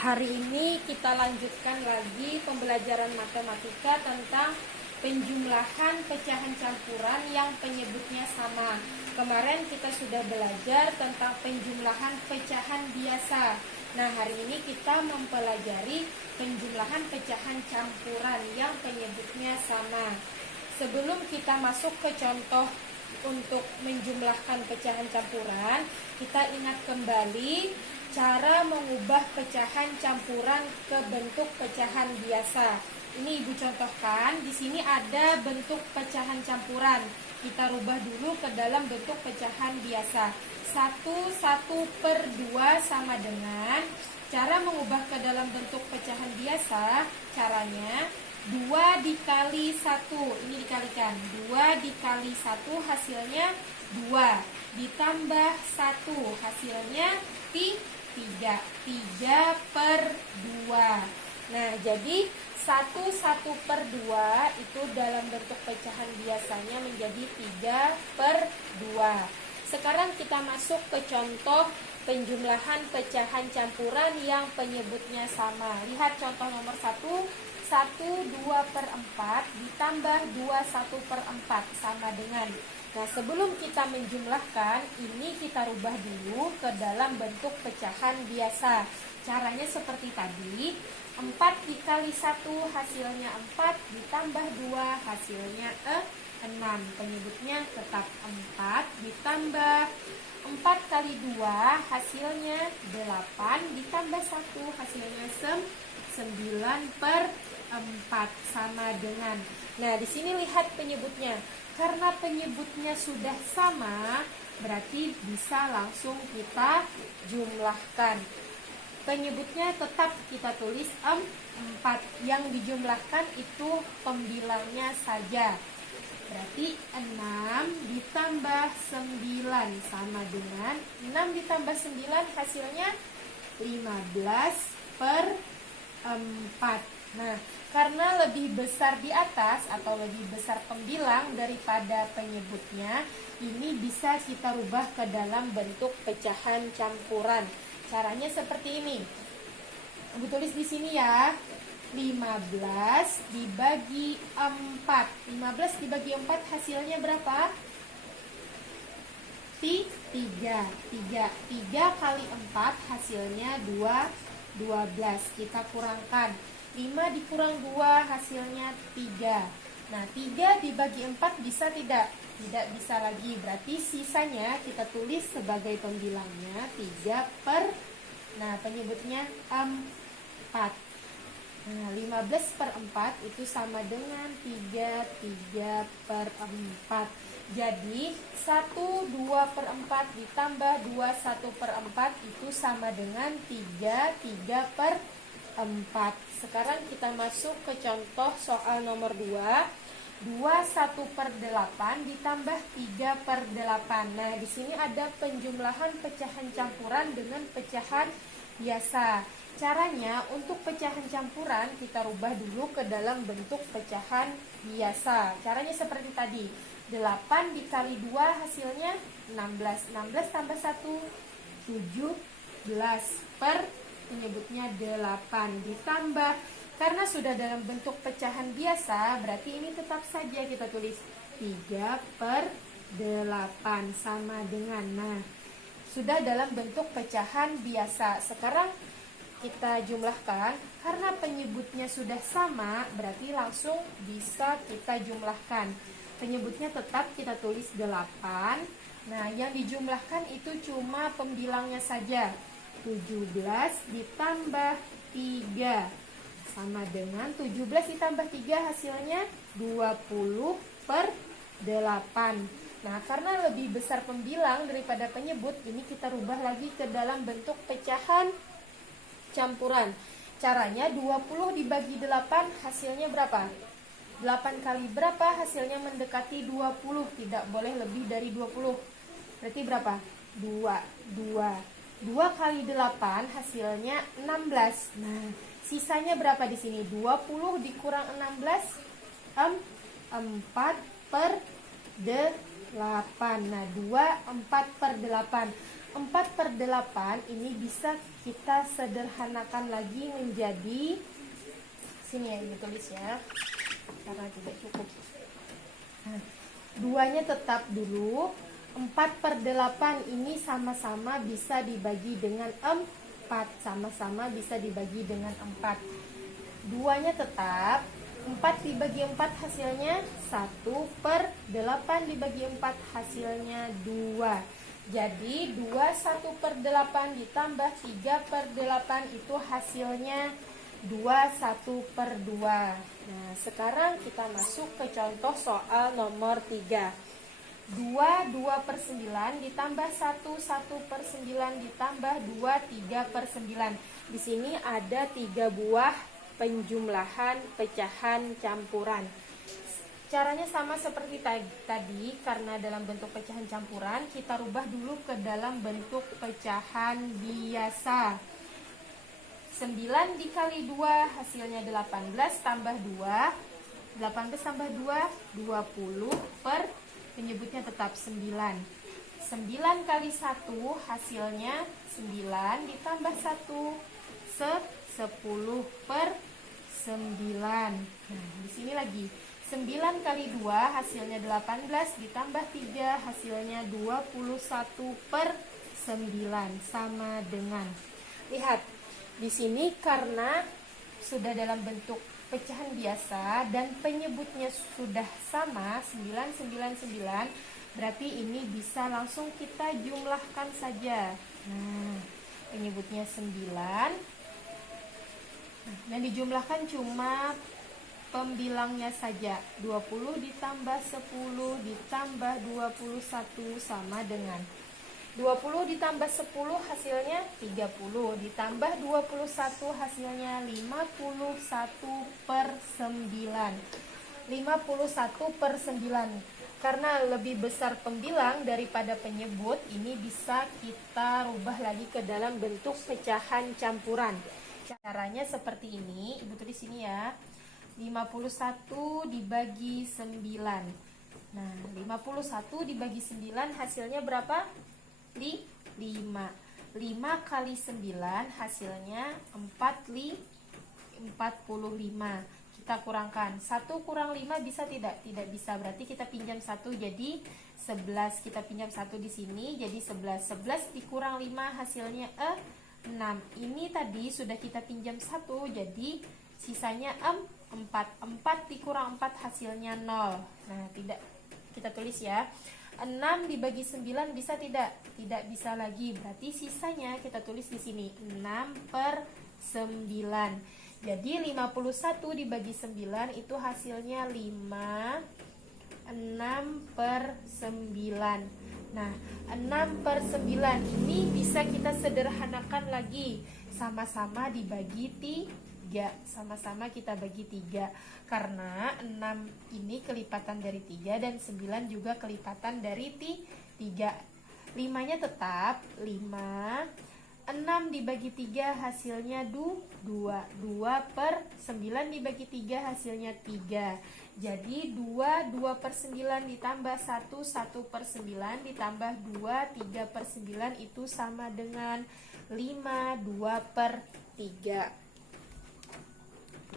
Hari ini kita lanjutkan lagi pembelajaran matematika tentang penjumlahan pecahan campuran yang penyebutnya sama. Kemarin kita sudah belajar tentang penjumlahan pecahan biasa. Nah, hari ini kita mempelajari penjumlahan pecahan campuran yang penyebutnya sama. Sebelum kita masuk ke contoh untuk menjumlahkan pecahan campuran, kita ingat kembali cara mengubah pecahan campuran ke bentuk pecahan biasa. Ini Ibu contohkan, di sini ada bentuk pecahan campuran. Kita rubah dulu ke dalam bentuk pecahan biasa. 1/2 sama dengan, cara mengubah ke dalam bentuk pecahan biasa, caranya 2 dikali 1, ini dikalikan, 2 dikali 1 hasilnya 2, ditambah 1 hasilnya 3/2. Nah, jadi 1/2 itu dalam bentuk pecahan biasanya menjadi 3/2. Sekarang kita masuk ke contoh penjumlahan pecahan campuran yang penyebutnya sama. Lihat contoh nomor 1. 1/2/4 ditambah 2/1/4 sama dengan. Nah, sebelum kita menjumlahkan, ini kita rubah dulu ke dalam bentuk pecahan biasa. Caranya seperti tadi, 4 dikali 1 hasilnya 4, ditambah 2 hasilnya 6. Penyebutnya tetap 4, ditambah 4 kali 2 hasilnya 8, ditambah 1 hasilnya 9/4 sama dengan. Nah, di sini lihat penyebutnya. Karena penyebutnya sudah sama, berarti bisa langsung kita jumlahkan. Penyebutnya tetap kita tulis 4. Yang dijumlahkan itu pembilangnya saja. Berarti 6 ditambah 9 sama dengan 6 ditambah 9 hasilnya 15/4. Nah, karena lebih besar di atas atau lebih besar pembilang daripada penyebutnya, ini bisa kita rubah ke dalam bentuk pecahan campuran. Caranya seperti ini. Ibu tulis di sini ya. 15 dibagi 4. 15 dibagi 4 hasilnya berapa? 3 kali 4 hasilnya 12. Kita kurangkan. 5 dikurang 2 hasilnya 3. Nah, 3 dibagi 4 bisa tidak? Tidak bisa lagi. Berarti sisanya kita tulis sebagai pembilangnya 3/, penyebutnya 4. Nah, 15/4 itu sama dengan 3/4. Jadi 1/2/4 ditambah 2/1/4 itu sama dengan 3/4. Sekarang kita masuk ke contoh soal nomor 2. 2/1/8 ditambah 3/8. Nah, di sini ada penjumlahan pecahan campuran dengan pecahan biasa. Caranya untuk pecahan campuran kita rubah dulu ke dalam bentuk pecahan biasa. Caranya seperti tadi. 8 dikali 2 hasilnya 16. 16 tambah 1 17 penyebutnya 8, ditambah, karena sudah dalam bentuk pecahan biasa, berarti ini tetap saja kita tulis 3/8 sama dengan. Nah, sudah dalam bentuk pecahan biasa. Sekarang kita jumlahkan. Karena penyebutnya sudah sama, berarti langsung bisa kita jumlahkan. Penyebutnya tetap kita tulis 8. Nah, yang dijumlahkan itu cuma pembilangnya saja. 17 ditambah 3 sama dengan 17 ditambah 3 hasilnya 20/8. Nah, karena lebih besar pembilang daripada penyebut, ini kita rubah lagi ke dalam bentuk pecahan campuran. Caranya 20 dibagi 8 hasilnya berapa? 8 kali berapa? Hasilnya mendekati 20, tidak boleh lebih dari 20. Berarti berapa? 2 kali 8 hasilnya 16. Nah, sisanya berapa di sini? 20 dikurang 16, 4/8. Nah, 4/8 ini bisa kita sederhanakan lagi menjadi, sini ya ditulis ya, karena tidak cukup. Nah, 2-nya tetap dulu. 4/8 ini sama-sama bisa dibagi dengan 4. Sama-sama bisa dibagi dengan 4. 2-nya tetap. 4 dibagi 4 hasilnya 1/8 dibagi 4 hasilnya 2. Jadi 2 1/8 ditambah 3/8 itu hasilnya 2 1/2. Nah, sekarang kita masuk ke contoh soal nomor 3. 2 2/9 ditambah 1 1/9 ditambah 2 3/9. Di sini ada 3 buah penjumlahan pecahan campuran. Caranya sama seperti tadi, karena dalam bentuk pecahan campuran, kita rubah dulu ke dalam bentuk pecahan biasa. 9 dikali 2 hasilnya 18 tambah 2. 18 tambah 2, 20 per penyebutnya tetap 9. 9 kali 1 hasilnya 9 ditambah 1 10 per 9. Nah, di sini lagi 9 kali 2 hasilnya 18 ditambah 3 hasilnya 21 per 9 sama dengan. Lihat, di sini karena sudah dalam bentuk pecahan biasa dan penyebutnya sudah sama 999, berarti ini bisa langsung kita jumlahkan saja. Nah, penyebutnya 9. Yang dijumlahkan cuma pembilangnya saja. 20 ditambah 10 ditambah 21 sama dengan 20 ditambah 10 hasilnya 30, ditambah 21 hasilnya 51/9. 51/9. Karena lebih besar pembilang daripada penyebut, ini bisa kita rubah lagi ke dalam bentuk pecahan campuran. Caranya seperti ini, Ibu tulis sini ya. 51 dibagi 9. Nah, 51 dibagi 9 hasilnya berapa? 5. 5 kali 9 hasilnya 45. Kita kurangkan 1 kurang 5 bisa tidak? Tidak bisa, berarti kita pinjam 1 jadi 11. Kita pinjam 1 di sini jadi 11. 11 dikurang 5 hasilnya 6. Ini tadi sudah kita pinjam 1 jadi sisanya 4. 4 dikurang 4 hasilnya 0. Nah, tidak, kita tulis ya. 6 dibagi 9 bisa tidak? Tidak bisa lagi. Berarti sisanya kita tulis di sini 6/9. Jadi 51 dibagi 9 itu hasilnya 5. 6/9. Nah, 6/9 ini bisa kita sederhanakan lagi. Sama-sama dibagi 3. Sama-sama kita bagi 3. Karena 6 ini kelipatan dari 3 dan 9 juga kelipatan dari 3. 5-nya tetap 5. 6 dibagi 3 hasilnya 2. 2/9 dibagi 3 hasilnya 3. Jadi 2/9 ditambah 1 1/9 ditambah 2 3/9 itu sama dengan 5 2/3.